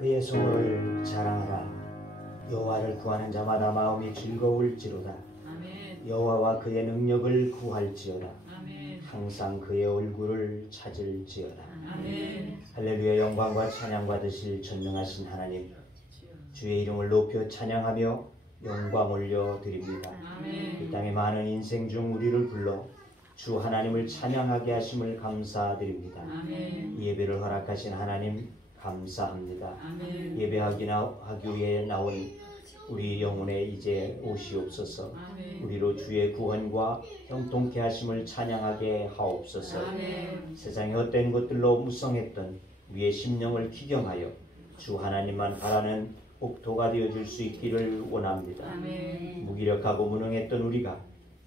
그의 성을 자랑하라. 여호와를 구하는 자마다 마음이 즐거울지로다. 아멘. 여호와와 그의 능력을 구할지어다. 아멘. 항상 그의 얼굴을 찾을지어다. 아멘. 할렐루야. 영광과 찬양 받으실 전능하신 하나님, 주의 이름을 높여 찬양하며 영광 올려드립니다. 아멘. 이 땅의 많은 인생 중 우리를 불러 주 하나님을 찬양하게 하심을 감사드립니다. 아멘. 이 예배를 허락하신 하나님 감사합니다. 아멘. 예배하기 위해 나온 우리 영혼에 이제 오시옵소서. 아멘. 우리로 주의 구원과 형통케 하심을 찬양하게 하옵소서. 아멘. 세상의 헛된 것들로 무성했던 우리의 심령을 기경하여 주 하나님만 바라는 옥토가 되어줄 수 있기를 원합니다. 아멘. 무기력하고 무능했던 우리가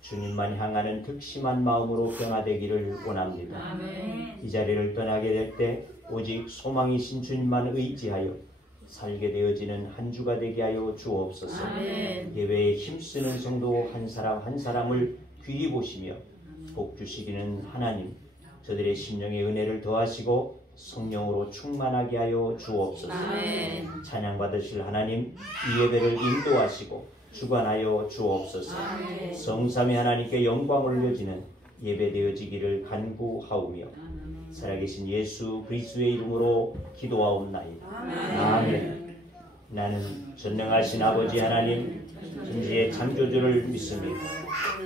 주님만 향하는 극심한 마음으로 변화되기를 원합니다. 아멘. 이 자리를 떠나게 될 때 오직 소망이신 주님만 의지하여 살게 되어지는 한 주가 되게 하여 주옵소서. 아멘. 예배에 힘쓰는 성도 한 사람 한 사람을 귀히 보시며 복 주시기는 하나님, 저들의 심령의 은혜를 더하시고 성령으로 충만하게 하여 주옵소서. 아멘. 찬양 받으실 하나님, 이 예배를 인도하시고 주관하여 주옵소서. 아멘. 성삼위 하나님께 영광 올려지는 예배 되어지기를 간구하오며 살아계신 예수 그리스도의 이름으로 기도하옵나이다. 아멘. 나는 전능하신 아버지 하나님, 천지의 창조주를 믿습니다.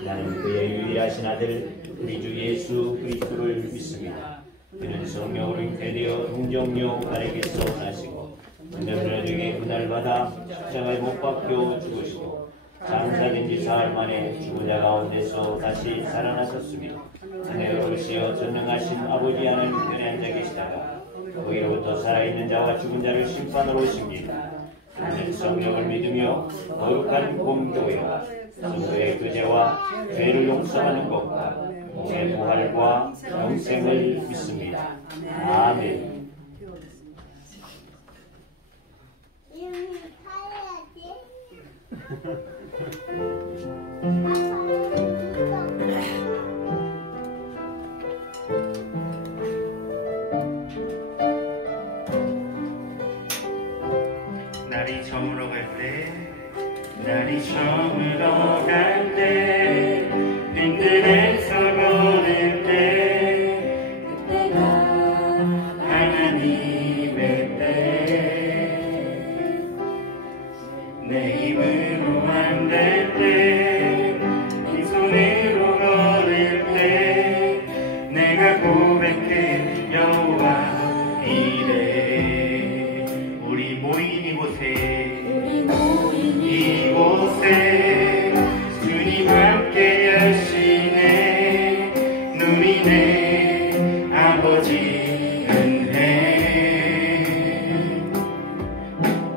나는 그의 유일하신 아들 우리 주 예수 그리스도를 믿습니다. 그는 성령으로 잉태되어 동정녀 아래에서 나시고 은혜를 그날마다 십자가에 못 박혀 죽으시고 장사된 지 사흘 만에 죽은 자 가운데서 다시 살아나셨으며 하늘로시어 전능하신 아버지 하나님 편에 앉아 계시다가 거기로부터 살아있는 자와 죽은 자를 심판으로 오십니다. 그는 성령을 믿으며 거룩한 공교회와 성도의 교제와 죄를 용서하는 것과 몸의 부활과 영생을 믿습니다. 아멘. 날이 저물어 갈 때, 날이 저물어 갈 때, 빈들에서 보낼 때, 그때가 하나님의 때, 내 힘으로 안 될 때, 네 손으로 걸을 때, 내가 고백해 여호와 이래. 우리 모인 이곳에 주님 함께 하시네. 누리네 아버지 은혜.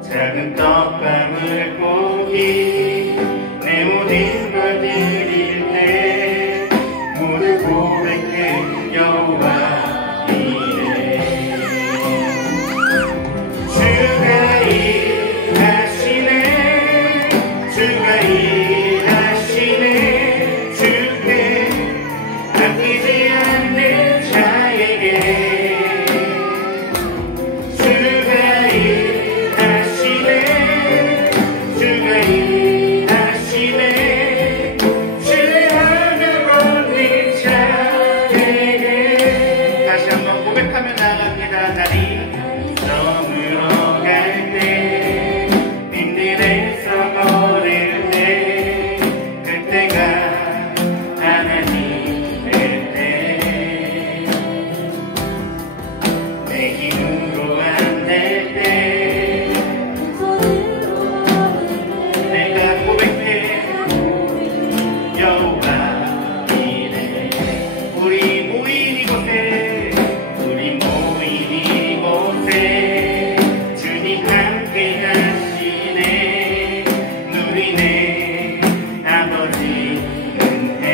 작은 떡방울 고기 내 모든 걸 드릴 때 무릎 고백해 여호와 이래. 주가 일하시네, 주가 일하시네. 주께 아끼지 않는 자에게 주가 일하시네, 주가 일하시네. 주 하늘 얻는 자에게. 다시 한번 고백하며 나갑니다. 날이 저물어 갈 때, 빈들에서 걸을 때, 그때가 하나님의 때. 내 힘으로 안 될 때, 내가 고백해 여호와 이래. 우리 모인 이곳에, 우리 모인 이곳에 주님 함께 하시네. 누리네 아버지 은혜.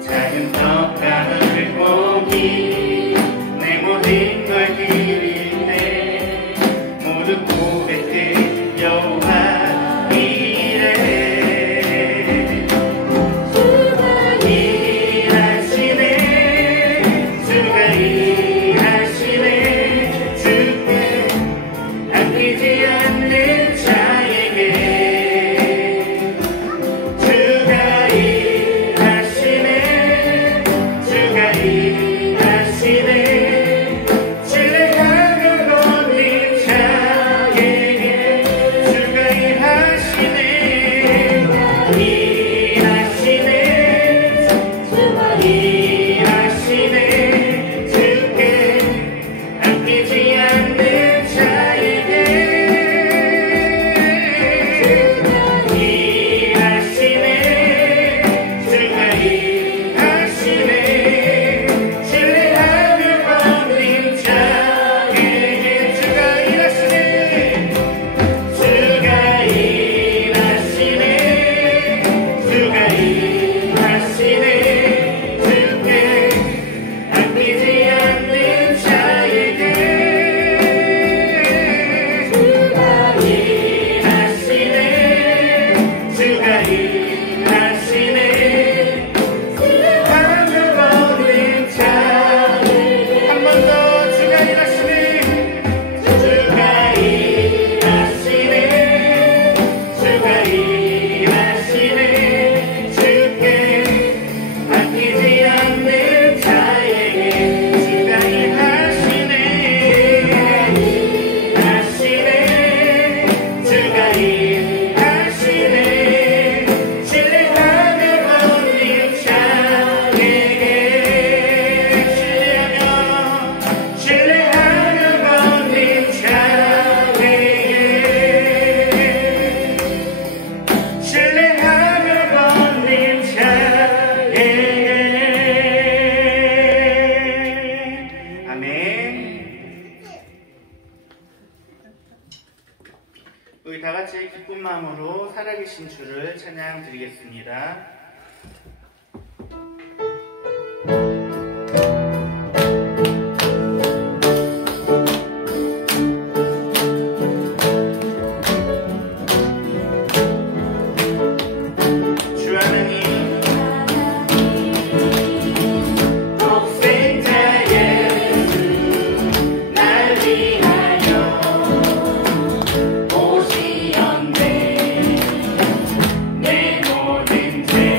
작은 떡방울 고기 내 모든 걸 드릴 때 모두 고백해 여호와 이래. 주가 일하시네, 주가 일하시네. 마음으로 살아계신 주를 찬양드리겠습니다. 내 모든 죄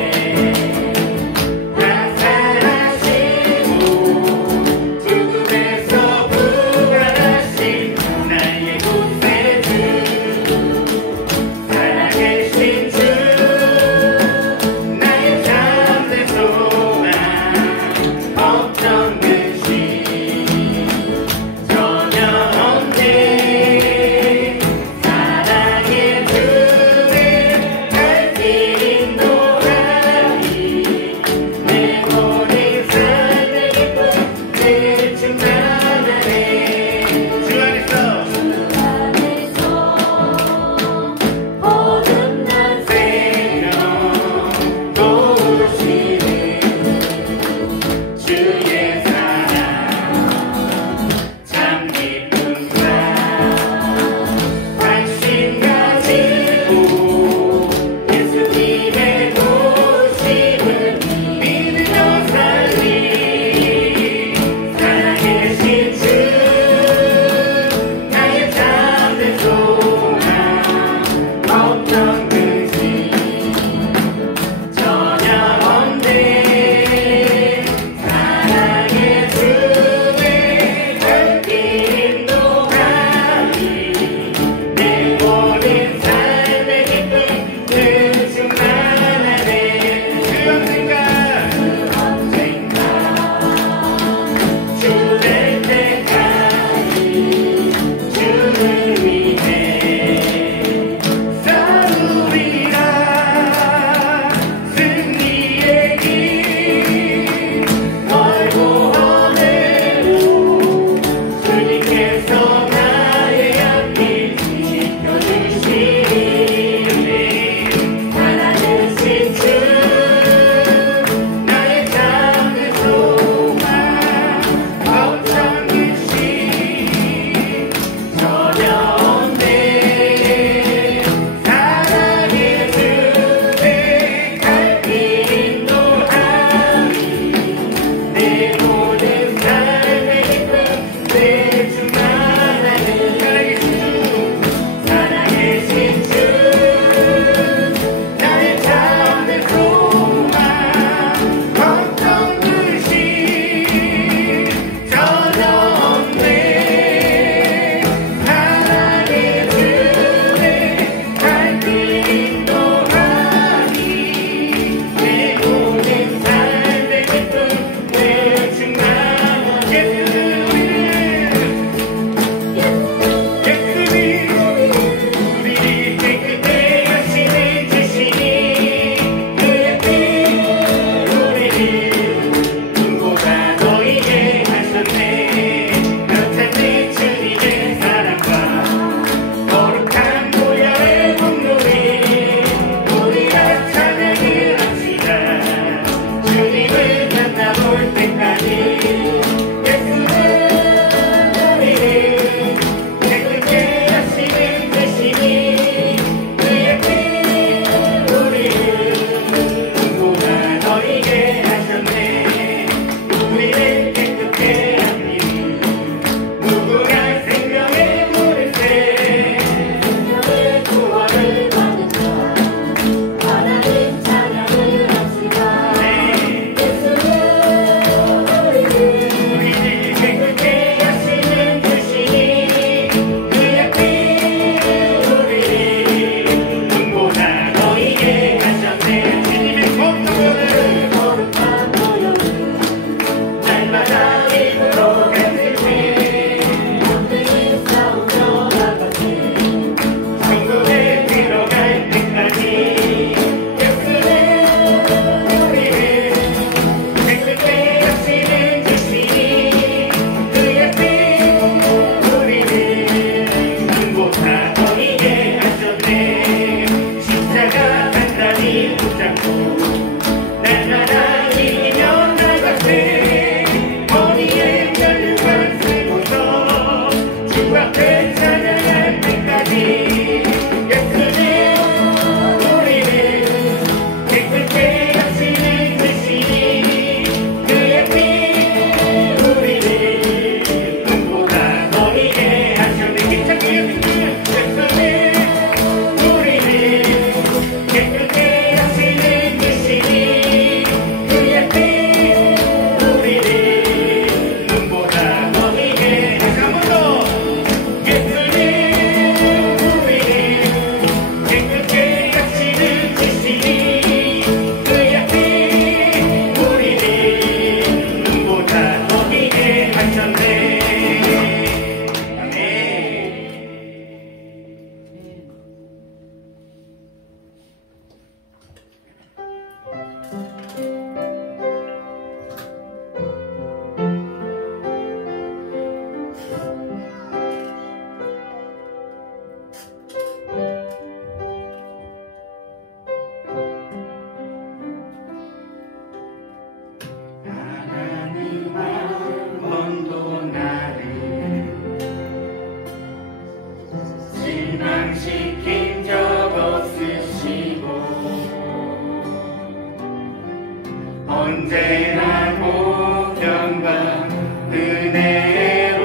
은혜로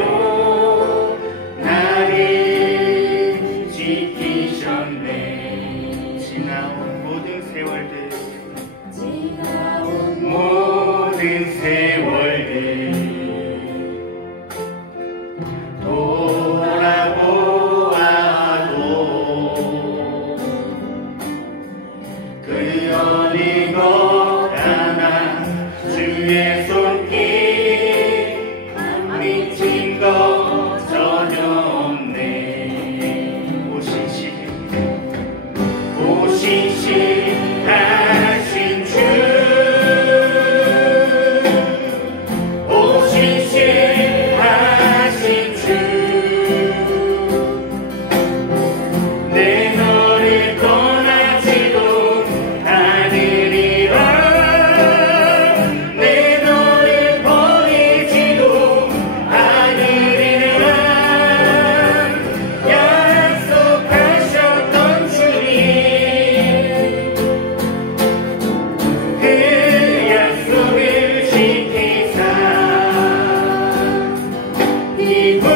나를 지키셨네. 지나온 모든 세월들 돌아보아도 그려진 것 하나 주의 손길 미친 것 전혀 없네. 오신실하신 주 내 너를 떠나지도 않으리라. 내 너를 버리지도 않으리라. 약속하셨던 주님, 그 약속을 지키사 입으로도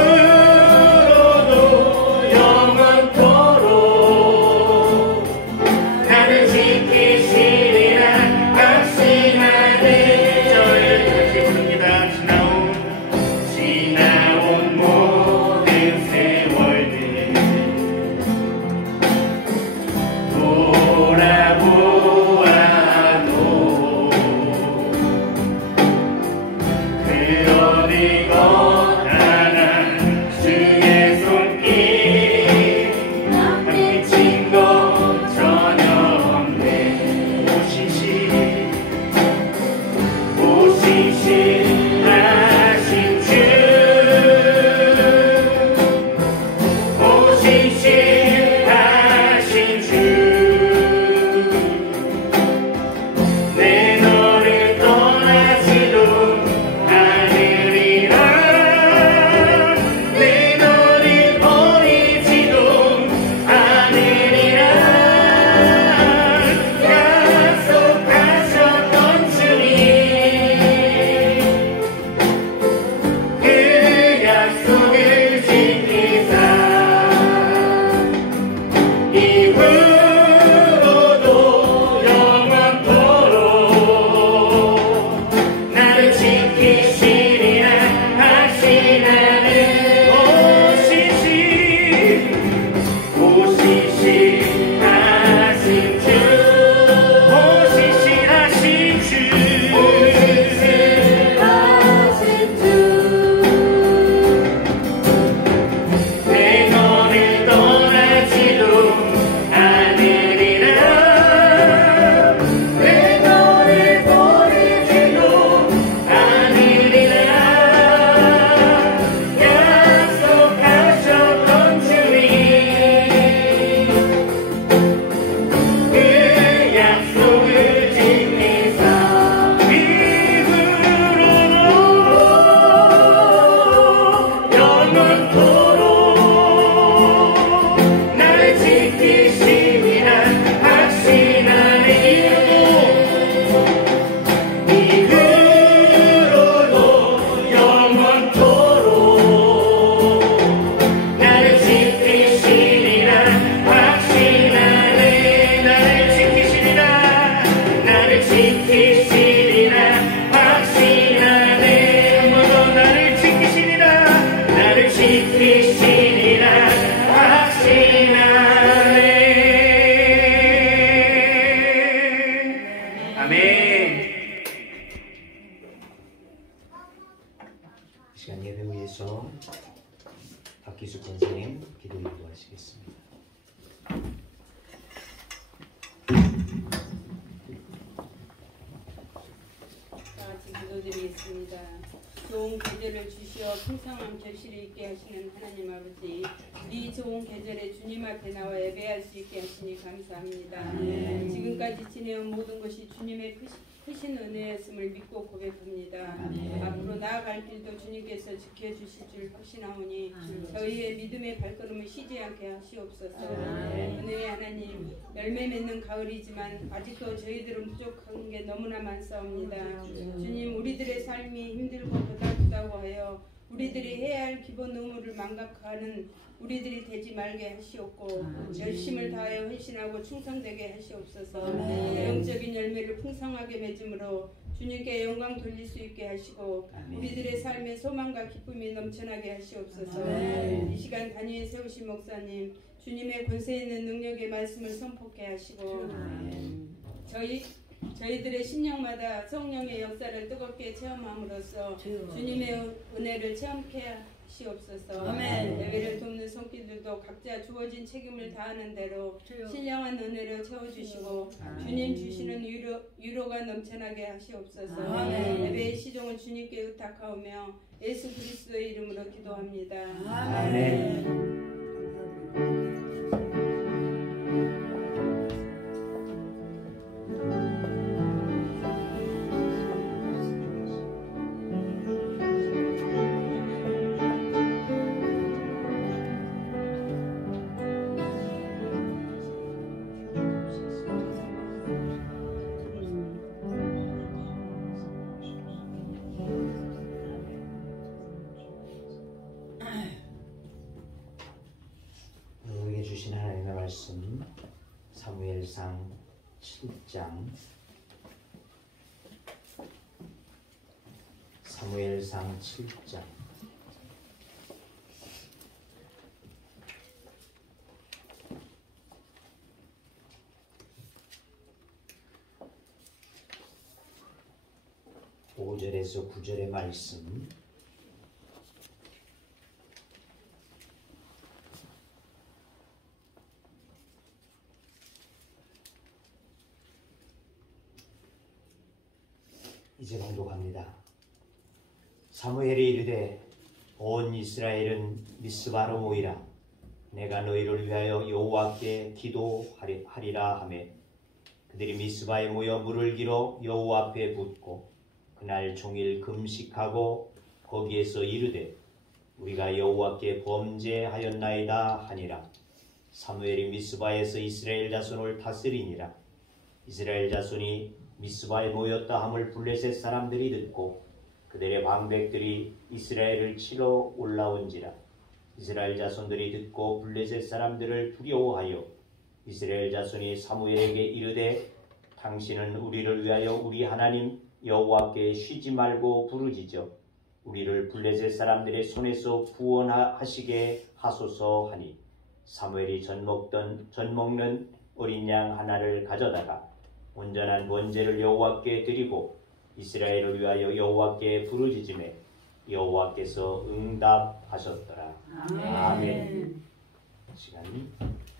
영원토록 나를 지키시리라 확신하네. 저를 다시 부릅니다. 지나온 모든 세월들 돌아보아도 그러니 것 하나 주의 손길 미친 것 전혀 없네. 오신실하신 주, 오신실하신 주, 내 너를 떠나지도 않으리라. 내 너를 버리지도 않으리라. 약속하셨던 주님, 그 약속을 지키사 입으로도 영원토록 나를 지키시리라 확신하네. 오신실하신 주, 오신실하신 주, 내 너를 떠나지도 않으리라. 내 너를 버리지도 않으리라. 약속하셨던 주님, 그 약속을 지키사 입으로도 영원토록 나를 지키시리라 확신하네. 입으로도 영원토록 나를 지키시리라 확신하네. 나를 지키시리라, 나를 지키시리라 확신하네. 한 번 더 나를 지키시리라, 나를 지키시리라 확신하네. 아멘. 이 시간 예배 위해서 박기수 권사님 기도 인도하시겠습니다. 다 같이 기도드리겠습니다. 좋은 계절을 주시어 풍성한 결실을 있게 하시는 하나님 아버지, 이 좋은 계절에 주님 앞에 나와 예배할 수 있게 하시니 감사합니다. 지금까지 지내온 모든 것이 주님의 크신 은혜였음을 믿고 고백합니다. 아멘. 앞으로 나아갈 길도 주님께서 지켜주실 줄 확신하오니 저희의 믿음의 발걸음을 쉬지 않게 하시옵소서. 아멘. 은혜의 하나님, 열매 맺는 가을이지만 아직도 저희들은 부족한 게 너무나 많사옵니다. 주님, 우리들의 삶이 힘들고 고달프다고 하여 우리들이 해야 할 기본 의무를 망각하는 우리들이 되지 말게 하시옵고 열심을 다하여 헌신하고 충성되게 하시옵소서. 영적인 열매를 풍성하게 맺음으로 주님께 영광 돌릴 수 있게 하시고 우리들의 삶에 소망과 기쁨이 넘쳐나게 하시옵소서. 이 시간 단위에 세우신 목사님, 주님의 권세 있는 능력의 말씀을 선포케 하시고 저희들의 심령마다 성령의 역사를 뜨겁게 체험함으로써 주님의 은혜를 체험케 하시옵소서. 예배를 돕는 손길들도 각자 주어진 책임을 다하는 대로 신령한 은혜를 채워주시고 주님 주시는 위로가 넘쳐나게 하시옵소서. 예배의 시종은 주님께 의탁하오며 예수 그리스도의 이름으로 기도합니다. 아멘. 우리에게 주신 하나님의 말씀 사무엘상 7장 사무엘상 7장 (5절에서 9절의) 말씀 이제 봉독합니다. 사무엘이 이르되 온 이스라엘은 미스바로 모이라. 내가 너희를 위하여 여호와께 기도하리라 하매 그들이 미스바에 모여 물을 길어 여호와 앞에 붓고 그날 종일 금식하고 거기에서 이르되 우리가 여호와께 범죄하였나이다 하니라. 사무엘이 미스바에서 이스라엘 자손을 다스리니라. 이스라엘 자손이 미스바에 모였다 함을 블레셋 사람들이 듣고 그들의 방백들이 이스라엘을 치러 올라온지라. 이스라엘 자손들이 듣고 블레셋 사람들을 두려워하여 이스라엘 자손이 사무엘에게 이르되 당신은 우리를 위하여 우리 하나님 여호와께 쉬지 말고 부르짖어 우리를 블레셋 사람들의 손에서 구원하시게 하소서 하니 사무엘이 전 먹는 어린 양 하나를 가져다가 온전한 번제를 여호와께 드리고 이스라엘을 위하여 여호와께 부르짖음에 여호와께서 응답하셨더라. 아멘. 시간이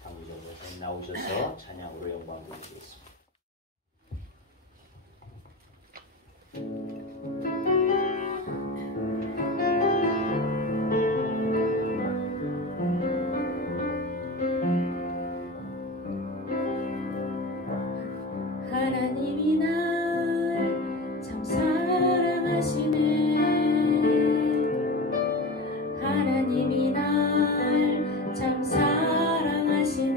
강구적으로 나오셔서 찬양으로 영광 드리겠습니다. 하나님이 날 참 사랑하시네. 하나님이 날 참 사랑하시네.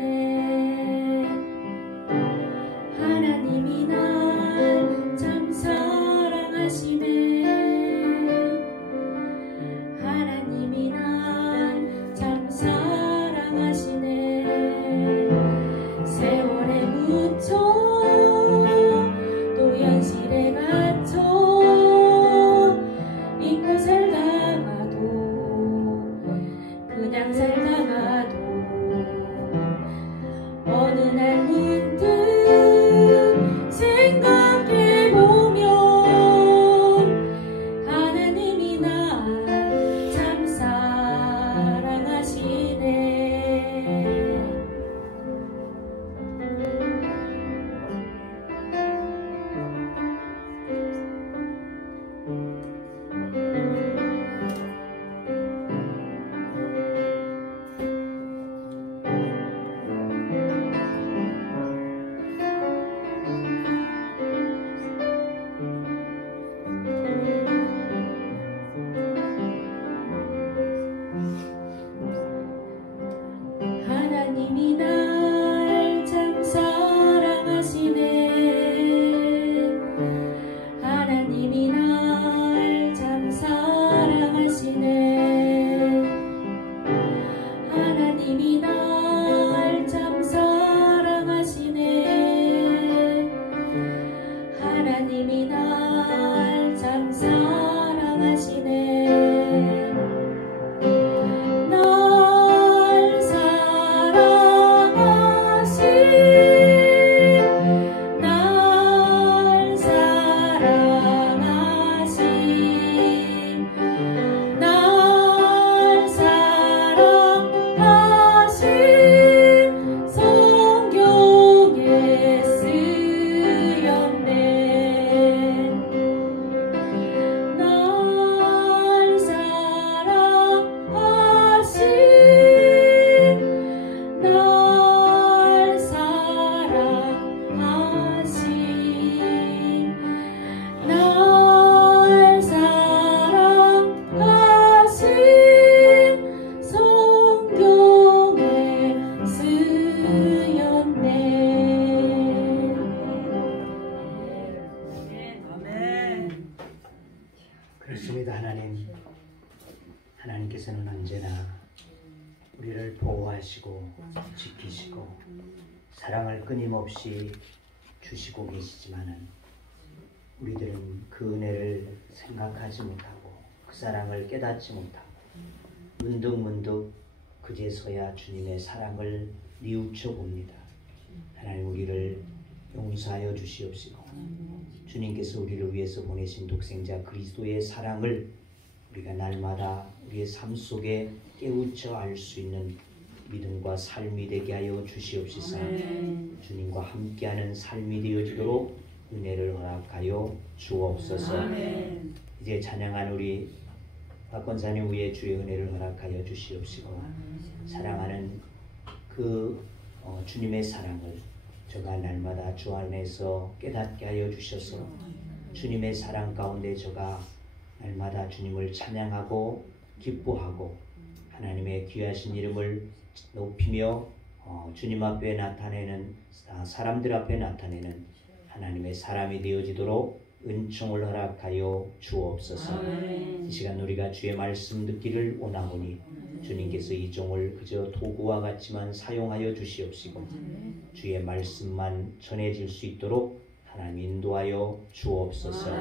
사랑하시네 하나님이 날 참 사랑하시네 하나님이 날 참 사랑하시네 날 사랑하신 날 사랑하신 날 사랑하신 성경에 쓰였네 날 사랑하신 날 사랑하신 날 사랑하신 성경에 쓰였네 아멘. 그렇습니다. 하나님께서는 언제나 우리를 보호하시고 지키시고 사랑을 끊임없이 주시고 계시지만은 우리들은 그 은혜를 생각하지 못하고 그 사랑을 깨닫지 못하고 문득문득 그제서야 주님의 사랑을 뉘우쳐 봅니다. 하나님 우리를 용서하여 주시옵시고 주님께서 우리를 위해서 보내신 독생자 그리스도의 사랑을 우리가 날마다 우리의 삶 속에 깨우쳐 알 수 있는 믿음과 삶이 되게 하여 주시옵시서. 주님과 함께하는 삶이 되어지도록 은혜를 허락하여 주옵소서. 이제 찬양한 우리 박권사님 위에 주의 은혜를 허락하여 주시옵시고 사랑하는 그 주님의 사랑을 저가 날마다 주 안에서 깨닫게 하여 주셔서 주님의 사랑 가운데 저가 날마다 주님을 찬양하고 기뻐하고 하나님의 귀하신 이름을 높이며 주님 앞에 나타내는 사람들 앞에 나타내는 하나님의 사람이 되어지도록 은총을 허락하여 주옵소서. 이 시간 우리가 주의 말씀 듣기를 원하오니 주님께서 이 종을 그저 도구와 같지만 사용하여 주시옵시고 주의 말씀만 전해질 수 있도록 하나님 인도하여 주옵소서.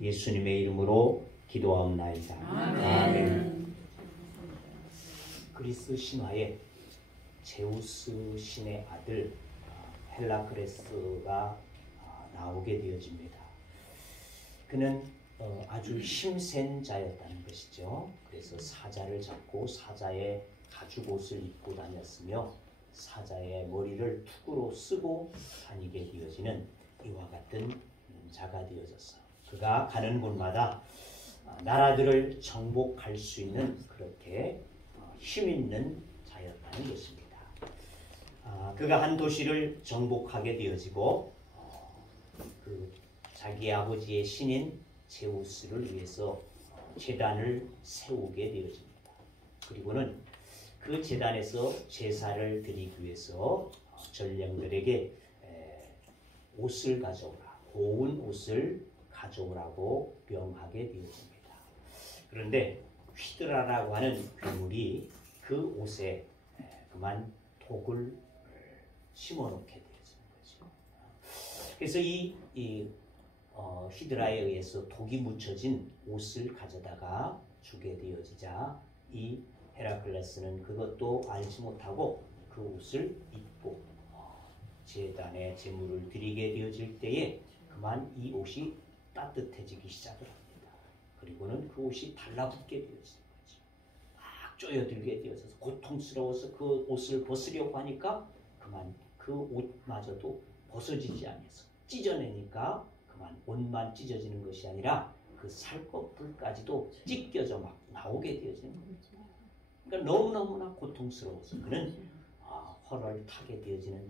예수님의 이름으로 기도하옵나이다. 아멘. 그리스 신화에 제우스 신의 아들 헬라크레스가 나오게 되어집니다. 그는 아주 힘센 자였다는 것이죠. 그래서 사자를 잡고 사자의 가죽옷을 입고 다녔으며 사자의 머리를 툭으로 쓰고 다니게 되어지는 이와 같은 자가 되어졌어. 그가 가는 곳마다 나라들을 정복할 수 있는 그렇게 힘있는 자였다는 것입니다. 그가 한 도시를 정복하게 되어지고 자기 아버지의 신인 제우스를 위해서 제단을 세우게 되어집니다. 그리고는 그 제단에서 제사를 드리기 위해서 전령들에게 옷을 가져오라, 고운 옷을 가져오라고 명하게 되어집니다. 그런데 휘드라라고 하는 괴물이 그 옷에 그만 독을 심어놓게 되어지는 거죠. 그래서 이 휘드라에 의해서 독이 묻혀진 옷을 가져다가 주게 되어지자 이 헤라클레스는 그것도 알지 못하고 그 옷을 입고 제단에 제물을 드리게 되어질 때에 그만 이 옷이 따뜻해지기 시작을 합니다. 그리고는 그 옷이 달라붙게 되어지는 거죠. 막 쪼여들게 되어서 고통스러워서 그 옷을 벗으려고 하니까 그만 그 옷마저도 벗어지지 않아서 찢어내니까 그만 옷만 찢어지는 것이 아니라 그 살갗불까지도 찢겨져 막 나오게 되어지는 거죠. 그러니까 너무너무나 고통스러워서 그는 헐을 타게 되어지는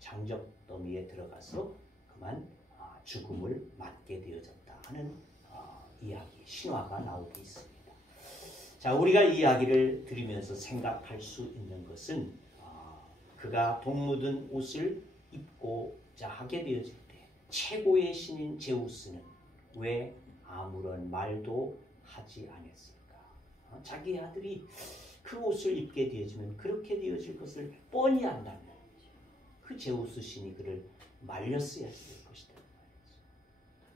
장적 더미에 들어가서 그만 죽음을 맞게 되어졌다 하는 이야기, 신화가 나오고 있습니다. 자, 우리가 이 이야기를 들으면서 생각할 수 있는 것은 그가 독 묻은 옷을 입고자 하게 되어질 때 최고의 신인 제우스는 왜 아무런 말도 하지 않았을까? 자기 아들이 그 옷을 입게 되어지면 그렇게 되어질 것을 뻔히 안다면 그 제우스 신이 그를 말렸어야 할 것이다.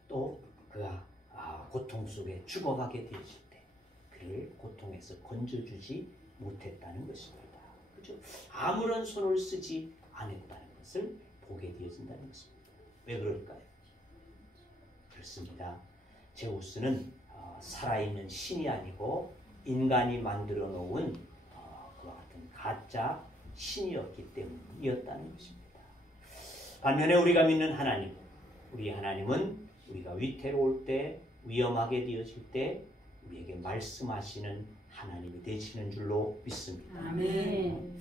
또 그가 고통 속에 죽어가게 되어질 때 그를 고통에서 건져주지 못했다는 것입니다. 그죠? 아무런 손을 쓰지 않았다는 것을 보게 되어진다는 것입니다. 왜 그럴까요? 그렇습니다. 제우스는 살아있는 신이 아니고 인간이 만들어 놓은 그와 같은 가짜 신이었기 때문이었다는 것입니다. 반면에 우리가 믿는 하나님, 우리 하나님은 우리가 위태로울 때, 위험하게 되어질 때 우리에게 말씀하시는 하나님이 되시는 줄로 믿습니다. 아멘.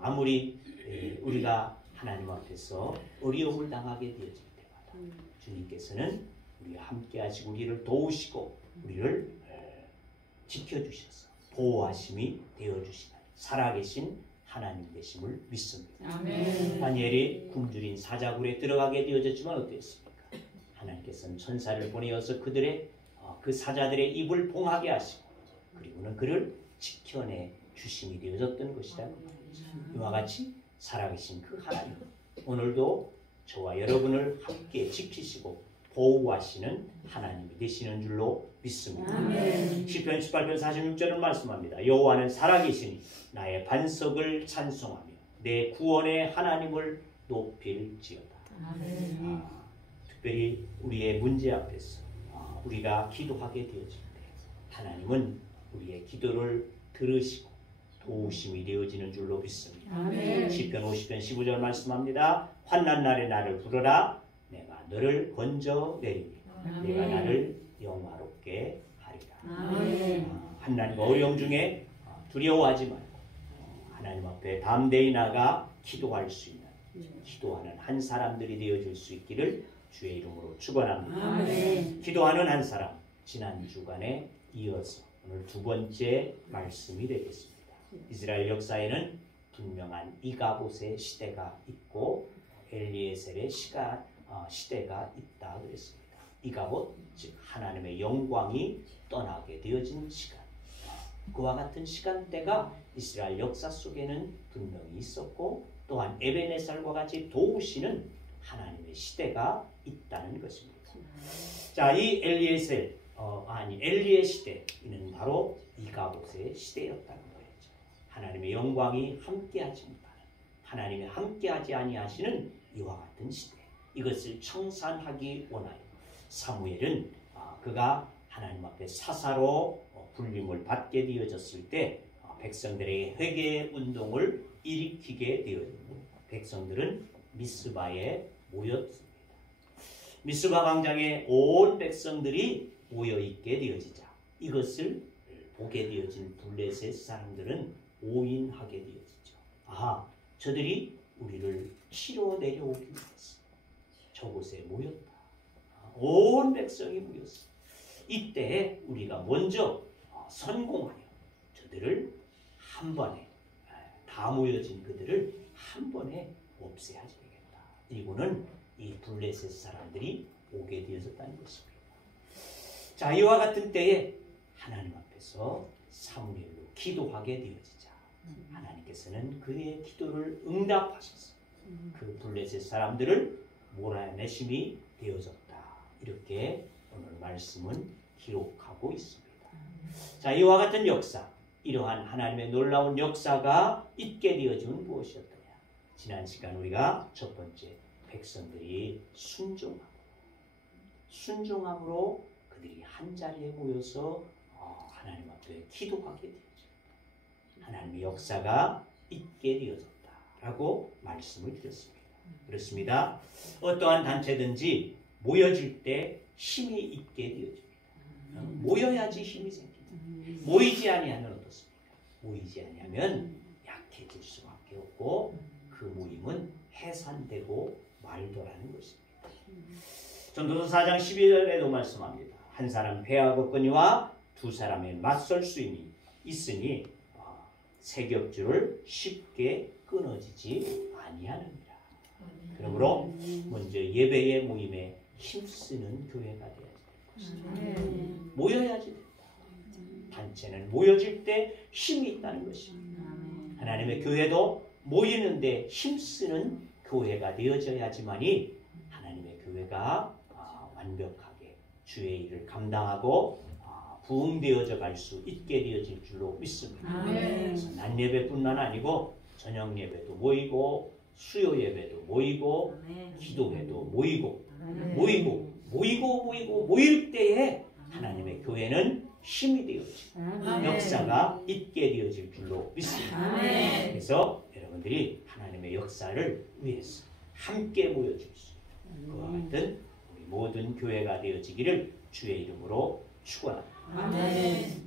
아무리 우리가 하나님 앞에서 어려움을 당하게 되어질 때마다 주님께서는 우리와 함께 하시고 우리를 도우시고 우리를 지켜주셔서 보호하심이 되어주시는 살아계신 하나님 되심을 믿습니다. 아멘. 다니엘이 굶주린 사자굴에 들어가게 되어졌지만 어땠습니까? 하나님께서는 천사를 보내어서 그들의 그 사자들의 입을 봉하게 하시고 그리고는 그를 지켜내 주심이 되어졌던 것이다. 이와 같이 살아계신 그 하나님 오늘도 저와 여러분을 함께 지키시고 보호하시는 하나님이 되시는 줄로 믿습니다. 아멘. 시편 18편 46절은 말씀합니다. 여호와는 살아계시니 나의 반석을 찬송하며 내 구원의 하나님을 높일지어다. 아멘. 특별히 우리의 문제 앞에서 우리가 기도하게 되어질 때 하나님은 우리의 기도를 들으시고 도우심이 되어지는 줄로 믿습니다. 아멘. 시편 50편 15절 말씀합니다. 환난 날에 나를 부르라 내가 너를 건져내리니 내가 나를 영화롭게 하리라. 아멘. 환난과 어려움 중에 두려워하지 말고 하나님 앞에 담대히 나가 기도할 수 있는 기도하는 한 사람들이 되어질 수 있기를 주의 이름으로 축원합니다. 아멘. 기도하는 한 사람 지난 주간에 이어서 오늘 두 번째 말씀이 되겠습니다. 이스라엘 역사에는 분명한 이가봇의 시대가 있고 엘리에셀의 시대가 있다 그랬습니다. 이가봇 즉 하나님의 영광이 떠나게 되어진 시간 그와 같은 시간대가 이스라엘 역사 속에는 분명히 있었고 또한 에벤에살과 같이 도우시는 하나님의 시대가 있다는 것입니다. 자, 이 엘리의 시대는 바로 이가봇의 시대였다는 거였죠. 하나님의 영광이 함께하지 못하는 하나님이 함께하지 아니하시는 이와 같은 시대 이것을 청산하기 원하여 사무엘은 그가 하나님 앞에 사사로 불림을 받게 되어졌을 때 백성들의 회개 운동을 일으키게 되었고 백성들은 미스바에 모였습니다. 미스바 광장에 온 백성들이 모여있게 되어지자 이것을 보게 되어진 블레셋 사람들은 오인하게 되어지죠. 저들이 우리를 치러 내려오기 위해서 저곳에 모였다. 온 백성이 모였어. 이때 우리가 먼저 선공하여 저들을 한 번에 다 모여진 그들을 한 번에 없애야지 되겠다. 그리고는 이 블레셋 사람들이 오게 되어졌다는 것입니다. 자, 이와 같은 때에 하나님 앞에서 사무엘로 기도하게 되어지자 하나님께서는 그의 기도를 응답하셔서 그 블레셋 사람들을 몰아내심이 되어졌다. 이렇게 오늘 말씀은 기록하고 있습니다. 자, 이와 같은 역사, 이러한 하나님의 놀라운 역사가 있게 되어지면 무엇이었더냐? 지난 시간 우리가 첫 번째 백성들이 순종함으로 그들이 한 자리에 모여서 하나님 앞에 기도하게 되어졌다. 하나님의 역사가 있게 되어졌다라고 말씀을 드렸습니다. 그렇습니다. 어떠한 단체든지 모여질 때 힘이 있게 되어집니다. 모여야지 힘이 생깁니다. 모이지 아니하면 어떻습니까? 모이지 아니하면 약해질 수밖에 없고 그 모임은 해산되고 말도라는 것입니다. 전도서 4장 12절에도 말씀합니다. 한 사람 패하겠거니와 두 사람에 맞설 수 있으니 세 겹줄을 쉽게 끊어지지 아니하느니라. 그러므로 먼저 예배의 모임에 힘쓰는 교회가 되어야 될 것입니다. 모여야지 된다. 단체는 모여질 때 힘이 있다는 것입니다. 하나님의 교회도 모이는데 힘쓰는 교회가 되어져야지만이 하나님의 교회가 완벽하게 주의 일을 감당하고 부흥되어져 갈 수 있게 되어질 줄로 믿습니다. 그래서 낮 예배뿐만 아니고 저녁 예배도 모이고 수요 예배도 모이고 기도회도 모이고 모일 때에 하나님의 교회는 힘이 되어지고 역사가 있게 되어질 줄로 믿습니다. 그래서 여러분들이 하나님의 역사를 위해서 함께 모여줄 수 있는 그와 같은 우리 모든 교회가 되어지기를 주의 이름으로 축원합니다.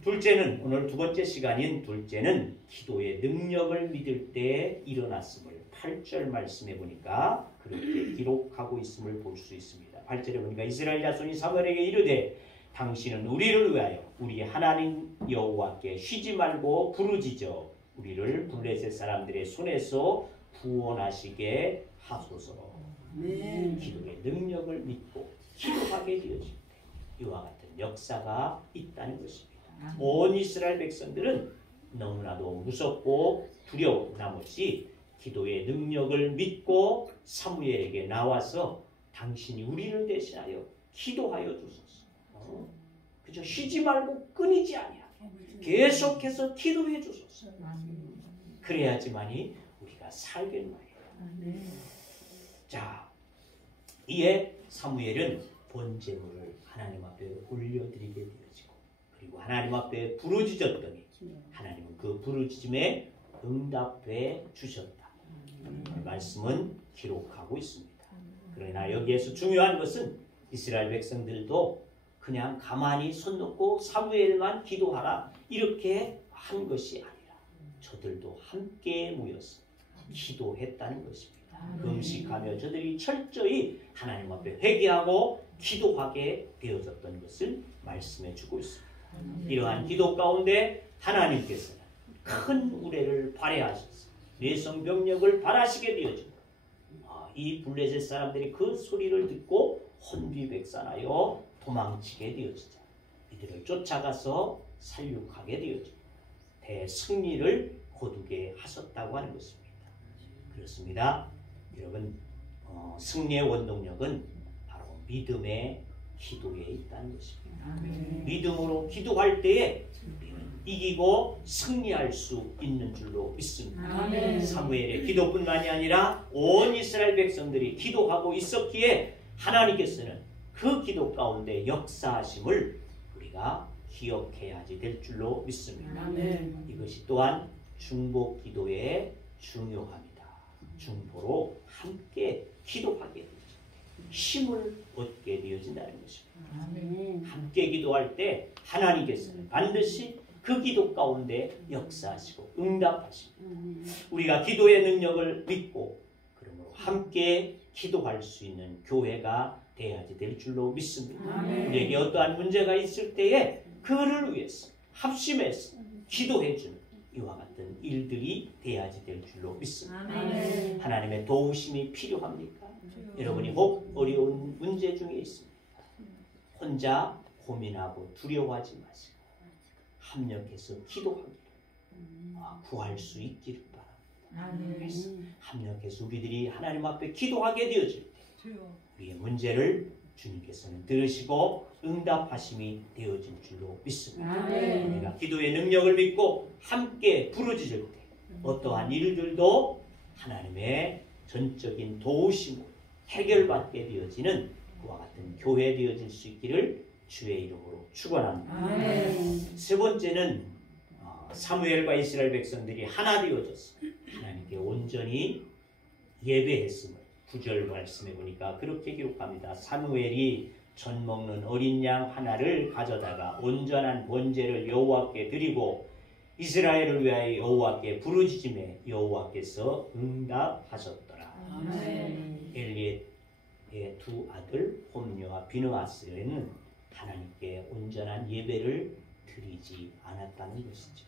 둘째는 오늘 두 번째 시간인 둘째는 기도의 능력을 믿을 때 일어났음을 8절 말씀해 보니까 그렇게 기록하고 있음을 볼 수 있습니다. 8절에 보니까 이스라엘 자손이 사무엘에게 이르되 당신은 우리를 위하여 우리 하나님 여호와께 쉬지 말고 부르짖어 우리를 블레셋 사람들의 손에서 구원하시게 하소서. 기도의 능력을 믿고 기도하게 되어질 때 이와 같은 역사가 있다는 것입니다. 온 이스라엘 백성들은 너무나도 무섭고 두려운 나머지 기도의 능력을 믿고 사무엘에게 나와서 당신이 우리를 대신하여 기도하여 주소서. 그저 쉬지 말고 끊이지 아니하게 계속해서 기도해 주소서. 그래야지만이 우리가 살겠나요. 자, 이에 사무엘은 번제물을 하나님 앞에 올려드리게 되어지고 그리고 하나님 앞에 부르짖었더니 하나님은 그 부르짖음에 응답해 주셨다. 말씀은 기록하고 있습니다. 그러나 여기에서 중요한 것은 이스라엘 백성들도 그냥 가만히 손 놓고 사무엘만 기도하라 이렇게 한 것이 아니라 저들도 함께 모여서 기도했다는 것입니다. 금식하며 저들이 철저히 하나님 앞에 회개하고 기도하게 되어졌던 것을 말씀해 주고 있습니다. 이러한 기도 가운데 하나님께서는 큰 우레를 발해하셔서 내성병력을 발하시게 되어지고 이 블레셋 사람들이 그 소리를 듣고 혼비백산하여 도망치게 되어지자 이들을 쫓아가서 살육하게 되어지고 대승리를 거두게 하셨다고 하는 것입니다. 그렇습니다. 여러분 승리의 원동력은 바로 믿음의 기도에 있다는 것입니다. 믿음으로 기도할 때에 이기고 승리할 수 있는 줄로 믿습니다. 사무엘의 기도뿐만이 아니라 온 이스라엘 백성들이 기도하고 있었기에 하나님께서는 그 기도 가운데 역사하심을 우리가 기억해야지 될 줄로 믿습니다. 이것이 또한 중보 기도의 중요합니다. 중보로 함께 기도하게 되죠. 힘을 얻게 되어진다는 것입니다. 함께 기도할 때 하나님께서는 반드시 그 기도 가운데 역사하시고 응답하십니다. 우리가 기도의 능력을 믿고 그러므로 함께 기도할 수 있는 교회가 돼야지 될 줄로 믿습니다. 우리에게 어떠한 문제가 있을 때에 그를 위해서 합심해서 기도해주는 이와 같은 일들이 돼야지 될 줄로 믿습니다. 하나님의 도우심이 필요합니까? 여러분이 혹 어려운 문제 중에 있습니다. 혼자 고민하고 두려워하지 마시고 합력해서 기도하기를 구할 수 있기를 바랍니다. 합력해서 우리들이 하나님 앞에 기도하게 되어질 때 우리의 문제를 주님께서는 들으시고 응답하심이 되어질 줄로 믿습니다. 우리가 기도의 능력을 믿고 함께 부르짖을 때 어떠한 일들도 하나님의 전적인 도우심으로 해결받게 되어지는 그와 같은 교회 되어질 수 있기를 주의 이름으로 축원합니다. 세 번째는 사무엘과 이스라엘 백성들이 하나 되어져서 하나님께 온전히 예배했음을 9절 말씀해 보니까 그렇게 기록합니다. 사무엘이 전 먹는 어린 양 하나를 가져다가 온전한 번제를 여호와께 드리고 이스라엘을 위하여 여호와께 부르짖음에 여호와께서 응답하셨더라. 엘리의 두 아들 홈녀와 비느하스는 하나님께 온전한 예배를 드리지 않았다는 것이죠.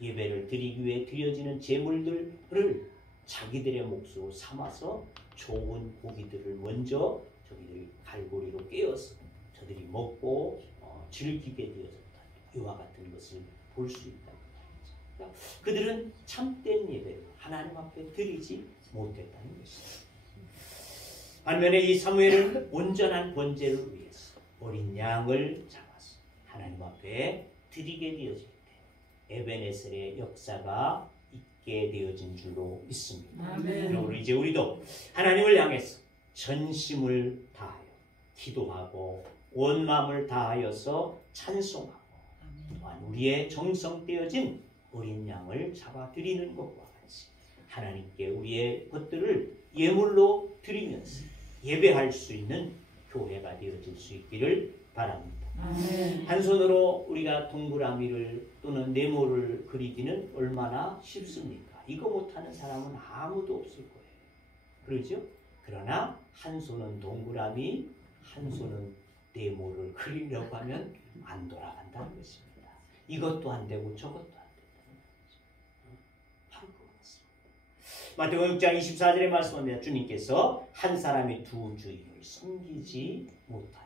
예배를 드리기 위해 드려지는 제물들을 자기들의 몫으로 삼아서 좋은 고기들을 먼저 저기들이 갈고리로 깨어서 저들이 먹고 즐기게 되어졌다. 이와 같은 것을 볼 수 있다. 그러니까 그들은 참된 예배를 하나님 앞에 드리지 못했다는 것입니다. 반면에 이 사무엘은 온전한 번제를 위해서 어린 양을 잡아서 하나님 앞에 드리게 되어질 때 에베네셀의 역사가 있게 되어진 줄로 믿습니다. 그러므로 이제 우리도 하나님을 향해서 전심을 다하여 기도하고 온 마음을 다하여서 찬송하고 또한 우리의 정성되어진 어린 양을 잡아드리는 것과 같이 하나님께 우리의 것들을 예물로 드리면서 예배할 수 있는 교회가 되어질 수 있기를 바랍니다. 한 손으로 우리가 동그라미를 또는 네모를 그리기는 얼마나 쉽습니까? 이거 못하는 사람은 아무도 없을 거예요. 그렇죠? 그러나 한 손은 동그라미, 한 손은 네모를 그리려고 하면 안 돌아간다는 것입니다. 이것도 안 되고 저것도 안 된다는 거죠. 바로 그렇습니다. 마태복음 6장 24절에 말씀합니다. 주님께서 한 사람이 두 주인을 섬기지 못하리라.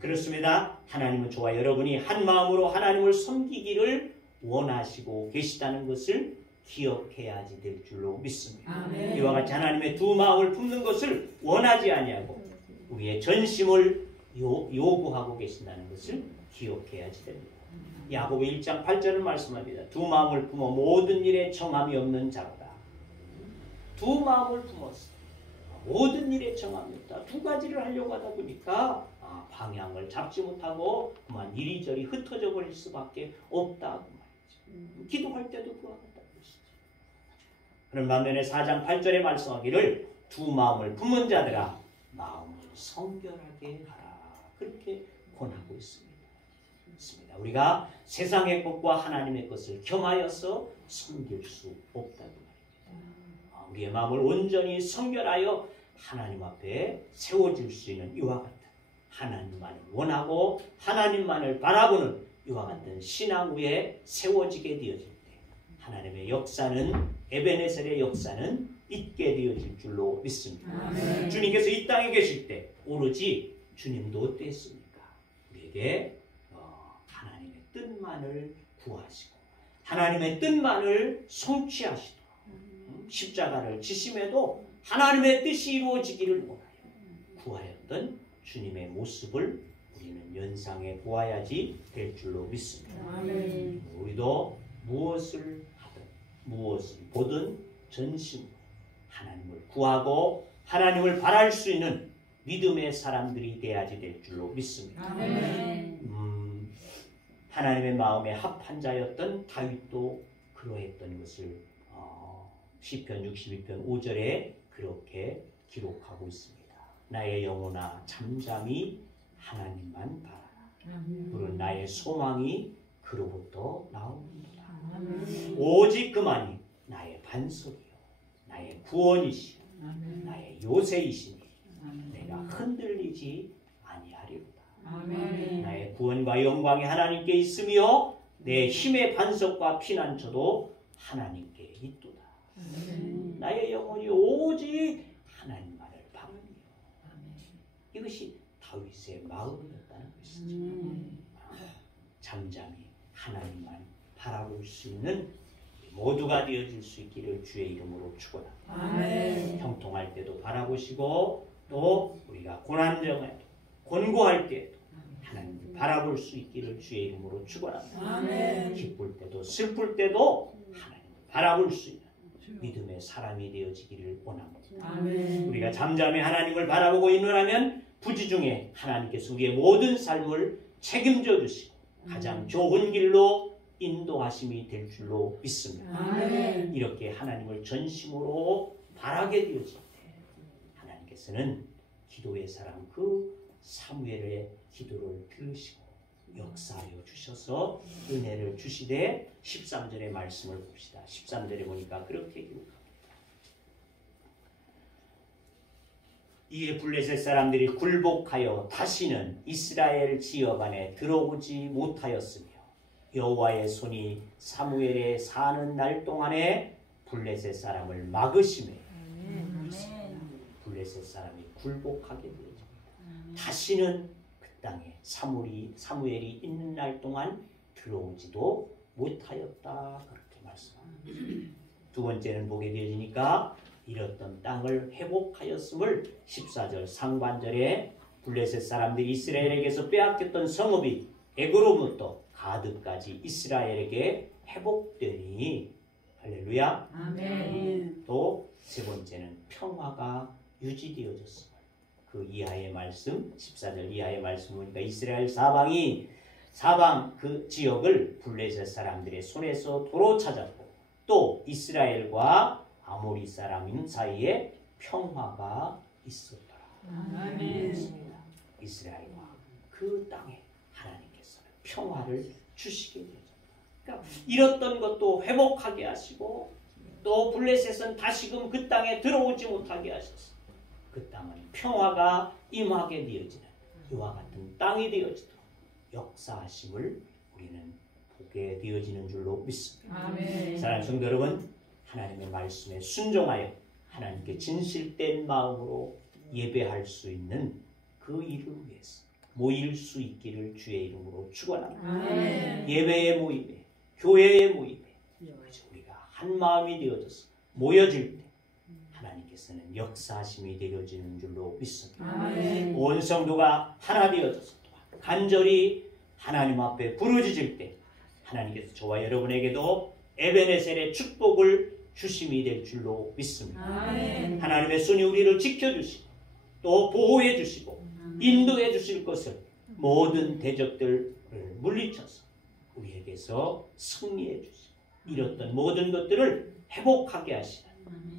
그렇습니다. 하나님은 저와 여러분이 한 마음으로 하나님을 섬기기를 원하시고 계시다는 것을 기억해야지 될 줄로 믿습니다. 이와 같이 하나님의 두 마음을 품는 것을 원하지 아니하고 우리의 전심을 요구하고 계신다는 것을 기억해야지 됩니다. 야고보 1장 8절을 말씀합니다. 두 마음을 품어 모든 일에 정함이 없는 자로다. 두 마음을 품었어. 모든 일에 정함이 없다. 두 가지를 하려고 하다 보니까 방향을 잡지 못하고 그만 이리저리 흩어져 버릴 수밖에 없다. 그 말이죠. 기도할 때도 그와 같다는 것이죠. 그런 반면에 4장 8절에 말씀하기를 두 마음을 품은 자들아 마음을 성결하게 하라. 그렇게 권하고 있습니다. 우리가 세상의 것과 하나님의 것을 겸하여서 섬길 수 없다고 말입니다. 우리의 마음을 온전히 성결하여 하나님 앞에 세워질 수 있는 이와 같은 하나님만을 원하고 하나님만을 바라보는 이와 같은 신앙 위에 세워지게 되어질 때 하나님의 역사는 에베네셀의 역사는 있게 되어질 줄로 믿습니다. 주님께서 이 땅에 계실 때 오로지 주님도 어땠습니까? 우리에게 하나님의 뜻만을 구하시고 하나님의 뜻만을 성취하시도록 십자가를 지심에도 하나님의 뜻이 이루어지기를 원하여 구하였던 주님의 모습을 우리는 연상해 보아야지 될 줄로 믿습니다. 우리도 무엇을 하든 무엇을 보든 전심으로 하나님을 구하고 하나님을 바랄 수 있는 믿음의 사람들이 돼야지 될 줄로 믿습니다. 하나님의 마음에 합한 자였던 다윗도 그러했던 것을 시편 62편 5절에 그렇게 기록하고 있습니다. 나의 영혼아 잠잠히 하나님만 바라라. 그리고 나의 소망이 그로부터 나오는도다. 오직 그만이 나의 반석이요 나의 구원이시요 나의 요새이시니 내가 흔들리지 아니하리로다. 나의 구원과 영광이 하나님께 있으며 내 힘의 반석과 피난처도 하나님께 있도다. 나의 영혼이 오직 하나님만을 바라며 이것이 다윗의 마음이었다는 것이죠. 잠잠히 하나님만 바라볼 수 있는 모두가 되어질 수 있기를 주의 이름으로 축원합니다. 형통할 때도 바라보시고 또 우리가 고난정할 때 권고할 때도 하나님을 바라볼 수 있기를 주의 이름으로 축원합니다. 기쁠 때도 슬플 때도 하나님을 바라볼 수 있는 믿음의 사람이 되어지기를 원합니다. 우리가 잠잠히 하나님을 바라보고 있노라면 부지 중에 하나님께서 우리의 모든 삶을 책임져 주시고 가장 좋은 길로 인도하심이 될 줄로 믿습니다. 이렇게 하나님을 전심으로 바라게 되어질 때 하나님께서는 기도의 사람 그 사무엘의 기도를 들으시고 역사하여 주셔서 은혜를 주시되 13절의 말씀을 봅시다. 13절에 보니까 그렇게 기록합니다. 이에 블레셋 사람들이 굴복하여 다시는 이스라엘 지역 안에 들어오지 못하였으며 여호와의 손이 사무엘에 사는 날 동안에 블레셋 사람을 막으시매 블레셋 사람이 굴복하게 되었습니다. 다시는 땅에 사무엘이 있는 날 동안 들어오지도 못하였다. 그렇게 말씀합니다. 두 번째는 보게 되어지니까 잃었던 땅을 회복하였음을 14절 상반절에 블레셋 사람들이 이스라엘에게서 빼앗겼던 성읍이 에그로부터 가드까지 이스라엘에게 회복되니 할렐루야. 아멘. 또 세 번째는 평화가 유지되어졌습니다. 그 이하의 말씀 14절 이하의 말씀 보니까 이스라엘 사방 그 지역을 블레셋 사람들의 손에서 도로 찾았고 또 이스라엘과 아모리 사람 사이에 평화가 있었더라. 아멘. 이스라엘과 그 땅에 하나님께서는 평화를 주시게 되었습니다. 그러니까 잃었던 것도 회복하게 하시고 또 블레셋은 다시금 그 땅에 들어오지 못하게 하셨습니다. 그 땅은 평화가 임하게 되어지는 이와 같은 땅이 되어지도록 역사하심을 우리는 보게 되어지는 줄로 믿습니다. 아멘. 사랑하는 성도 여러분, 하나님의 말씀에 순종하여 하나님께 진실된 마음으로 예배할 수 있는 그 일을 위해서 모일 수 있기를 주의 이름으로 축원합니다. 아멘. 예배의 모임에, 교회의 모임에 그저 우리가 한 마음이 되어져서 모여질 때 하나님께서는 역사하심이 되어지는 줄로 믿습니다. 아멘. 온 성도가 하나 되어져서 간절히 하나님 앞에 부르짖을 때 하나님께서 저와 여러분에게도 에베네셀의 축복을 주심이 될 줄로 믿습니다. 아멘. 하나님의 손이 우리를 지켜주시고 또 보호해 주시고 인도해 주실 것을 모든 대적들을 물리쳐서 우리에게서 승리해 주시고 잃었던 모든 것들을 회복하게 하시는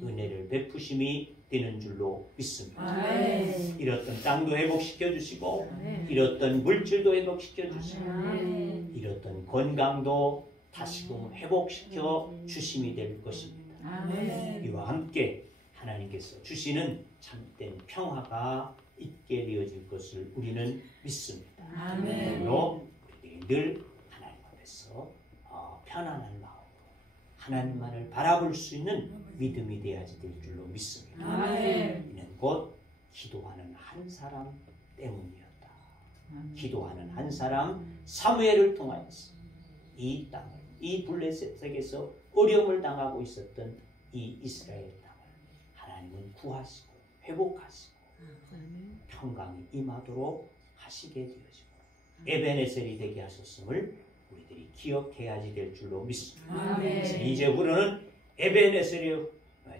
은혜를 베푸심이 되는 줄로 믿습니다. 아멘. 잃었던 땅도 회복시켜 주시고 아멘. 잃었던 물질도 회복시켜 주시고 아멘. 잃었던 건강도 다시금 회복시켜 주심이 될 것입니다. 아멘. 이와 함께 하나님께서 주시는 참된 평화가 있게 되어질 것을 우리는 믿습니다. 아멘. 그러므로 우리들이 늘 하나님 앞에서 편안한 마음으로 하나님만을 바라볼 수 있는 믿음이 되어야지 될 줄로 믿습니다. 아멘. 이는 곧 기도하는 한 사람 때문이었다. 기도하는 한 사람 사무엘을 통하여서 이 땅을, 이 블레셋에게서 어려움을 당하고 있었던 이 이스라엘 땅을 하나님은 구하시고 회복하시고 평강이 임하도록 하시게 되어지고 에베네셀이 되게 하셨음을 우리들이 기억해야지 될 줄로 믿습니다. 아멘. 이제부터는 에베네셀의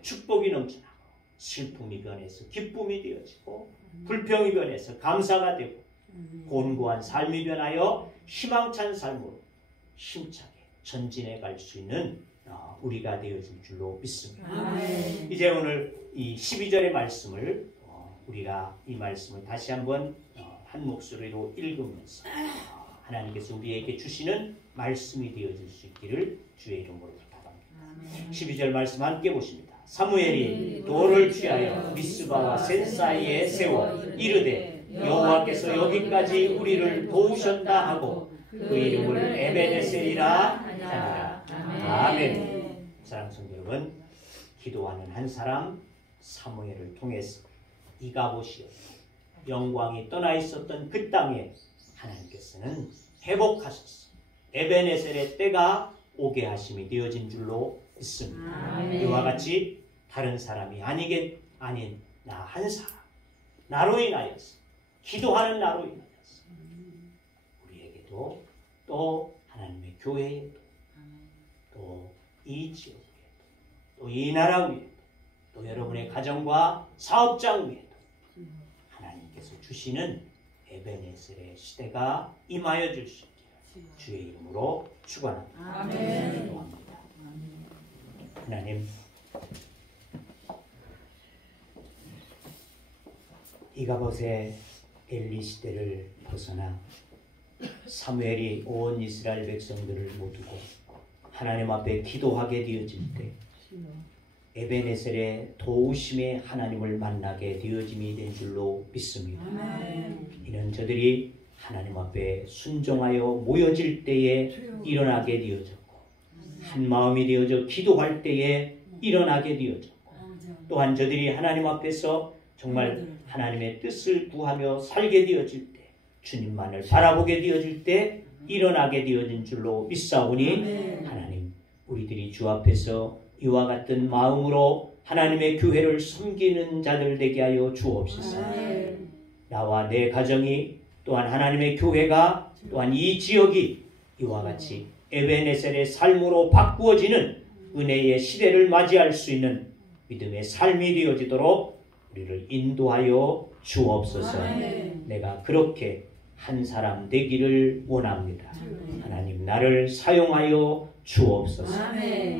축복이 넘쳐나고 슬픔이 변해서 기쁨이 되어지고 불평이 변해서 감사가 되고 곤고한 삶이 변하여 희망찬 삶으로 힘차게 전진해 갈 수 있는 우리가 되어질 줄로 믿습니다. 아멘. 이제 오늘 이 12절의 말씀을 우리가 이 말씀을 다시 한번 한 목소리로 읽으면서 하나님께서 우리에게 주시는 말씀이 되어질 수 있기를 주의 이름으로 부탁합니다. 12절 말씀 함께 보십니다. 사무엘이 돌을 취하여 미스바와 센 사이에 세워 이르되 여호와께서 여기까지 우리를 도우셨다 하고 그 이름을 에베네셀이라 하니라. 아멘. 사랑하는 성도 여러분, 기도하는 한 사람 사무엘을 통해서 이가봇이요 영광이 떠나 있었던 그 땅에 하나님께서는 회복하셨어. 에베네셀의 때가 오게 하심이 되어진 줄로 믿습니다. 아멘. 이와 같이 다른 사람이 아닌 나 한 사람 나로 인하여서 기도하는 나로 인하여서 우리에게도 또 하나님의 교회에도 또 이 지역에도 또 이 나라 위에도 또 여러분의 가정과 사업장 위에도 하나님께서 주시는 에베네셀의 시대가 임하여 줄 수 있기를 주의 이름으로 축원합니다. 아멘. 기도합니다. 하나님, 이가봇의 엘리 시대를 벗어나 사무엘이 온 이스라엘 백성들을 모두고 하나님 앞에 기도하게 되어질 때 에베네셀의 도우심의 하나님을 만나게 되어짐이 된 줄로 믿습니다. 이는 저들이 하나님 앞에 순종하여 모여질 때에 일어나게 되어졌고 한 마음이 되어져 기도할 때에 일어나게 되어졌고 또한 저들이 하나님 앞에서 정말 하나님의 뜻을 구하며 살게 되어질 때 주님만을 바라보게 되어질 때 일어나게 되어진 줄로 믿사오니 하나님 우리들이 주 앞에서 이와 같은 마음으로 하나님의 교회를 섬기는 자들 되게 하여 주옵소서. 나와 내 가정이 또한 하나님의 교회가 또한 이 지역이 이와 같이 에베네셀의 삶으로 바꾸어지는 은혜의 시대를 맞이할 수 있는 믿음의 삶이 되어지도록 우리를 인도하여 주옵소서. 내가 그렇게 한 사람 되기를 원합니다. 하나님 나를 사용하여 주옵소서.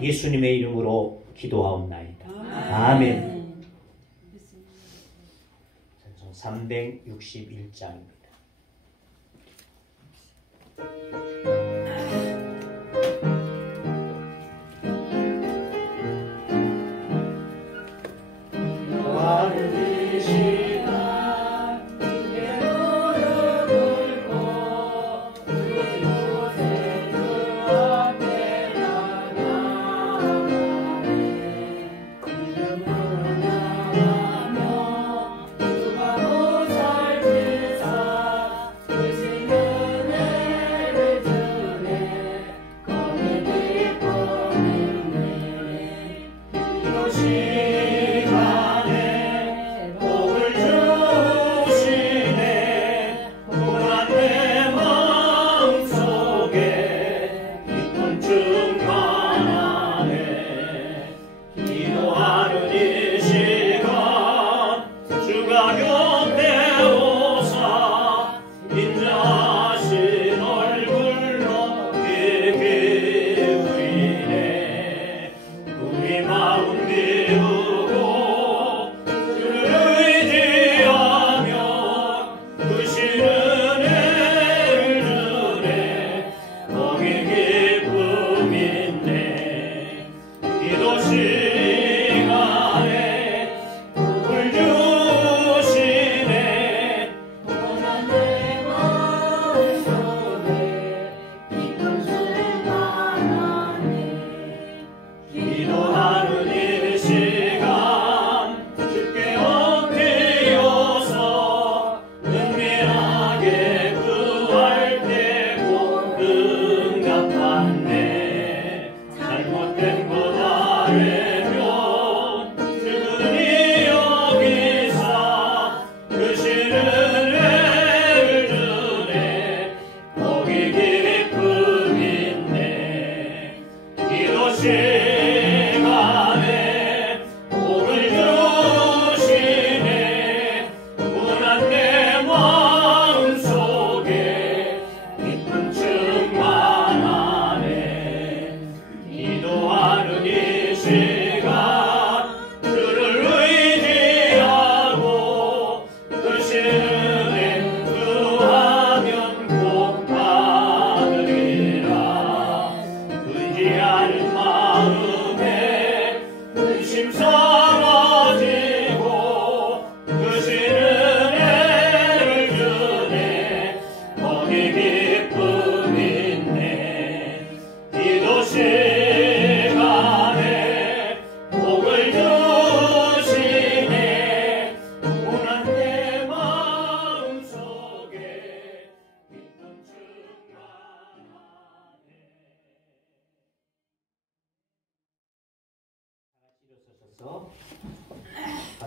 예수님의 이름으로 기도하옵나이다. 아멘. 361장입니다.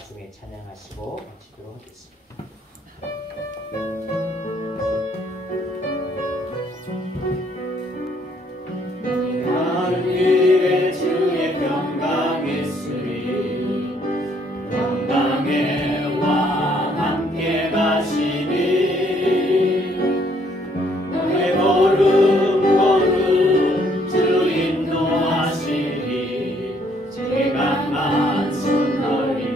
가중에 찬양하시고 마치도록 하겠습니다. 나는 길에 주의 평강에 있으리 평강의 왕 함께 가시니 너의 걸음 주 인도하시리 제가 만손 너희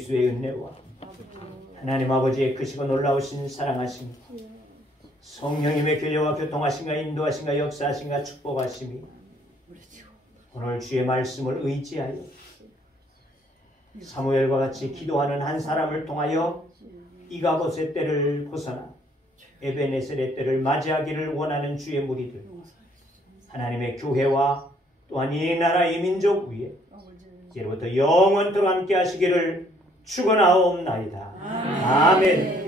그리스도의 은혜와 하나님 아버지의 크시고 놀라우신 사랑하심, 성령님의 교제와 교통하심과 인도하심과 역사하심과 축복하심이 오늘 주의 말씀을 의지하여 사무엘과 같이 기도하는 한 사람을 통하여 이가봇의 때를 벗어나 에베네셀의 때를 맞이하기를 원하는 주의 무리들, 하나님의 교회와 또한 이 나라 이 민족 위에 이제부터 영원토록 함께 하시기를 축원하옵나이다. 아멘.